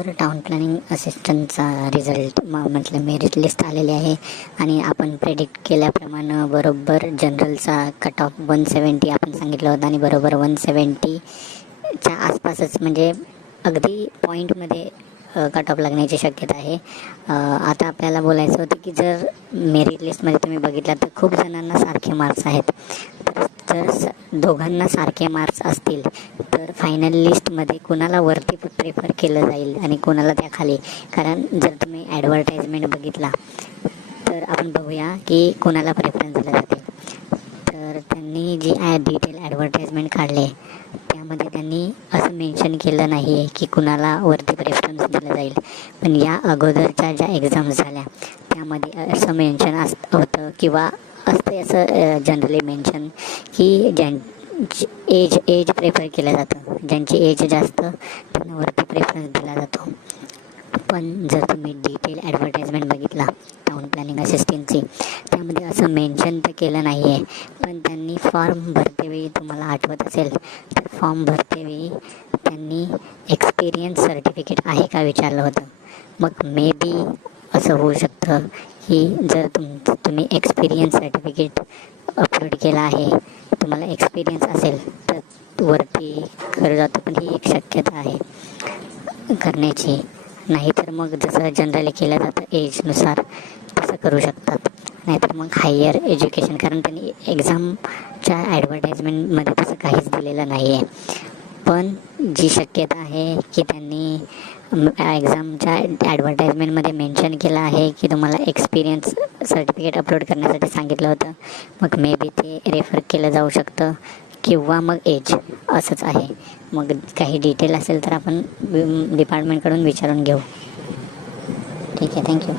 तर town planning असिस्टंटचा result म्हटलं merit list आलेली आहे आणि आपण प्रेडिक्ट केल्याप्रमाणे बरोबर जनरलचा कट ऑफ 170 आपण सांगितलं होतं आणि बरोबर 170च्या आसपासच म्हणजे अगदी पॉईंटमध्ये कट ऑफ लागण्याची शक्यता आहे. आता आपल्याला बोलायचं होतं की जर मेरिट लिस्टमध्ये तुम्ही बघितलं तर खूप जणांना सारखे मार्क्स आहेत. तर दोघांना सारखे मार्क्स असतील तर फायनल लिस्टमध्ये कुणाला वरती प्रेफर केलं जाईल आणि कुणाला त्या खाली. कारण जर तुम्ही ॲडव्हर्टाइजमेंट बघितला तर आपण बघूया की कुणाला प्रेफरन्स दिला जाते. तर त्यांनी जी डिटेल ॲडव्हर्टाइजमेंट काढले त्यामध्ये त्यांनी असं मेन्शन केलं नाही आहे की कुणाला वरती प्रेफरन्स दिला जाईल. पण या अगोदरच्या ज्या एक्झाम्स झाल्या त्यामध्ये असं मेन्शन होतं किंवा असते असं जनरली मेन्शन की ज्यांची एज प्रेफर केलं जातं. ज्यांची एज जास्त त्यांना वरती प्रेफरन्स दिला जातो. पण जर तुम्ही डिटेल ॲडव्हर्टाइजमेंट बघितला टाउन प्लॅनिंग असिस्टंटची त्यामध्ये असं मेन्शन तर केलं नाही आहे. पण त्यांनी फॉर्म भरतेवेळी तुम्हाला आठवत असेल तर फॉर्म भरतेवेळी त्यांनी एक्सपिरियन्स सर्टिफिकेट आहे का विचारलं होतं. मग मे बी असं होऊ शकतं की जर तुम्ही एक्सपिरियन्स सर्टिफिकेट अपलोड केला आहे, तुम्हाला एक्सपिरियन्स असेल तर वरती कर जातं. पण ही एक शक्यता आहे करण्याची. नाहीतर मग जसं जनरली केलं जातं एजनुसार तसं करू शकतात. नाहीतर मग हायर एज्युकेशन, कारण त्यांनी एक्झामच्या ॲडव्हर्टाइजमेंटमध्ये तसं काहीच दिलेलं नाही आहे. पण जी शक्यता आहे की त्यांनी एक्झामच्या ॲडव्हर्टाइजमेंटमध्ये मेन्शन केलं आहे की तुम्हाला एक्सपिरियन्स सर्टिफिकेट अपलोड करण्यासाठी सांगितलं होतं. मग मे बी ते रेफर केलं जाऊ शकतं किंवा मग एज असंच आहे. मग काही डिटेल असेल तर आपण डिपार्टमेंटकडून विचारून घेऊ. ठीक आहे, थँक्यू.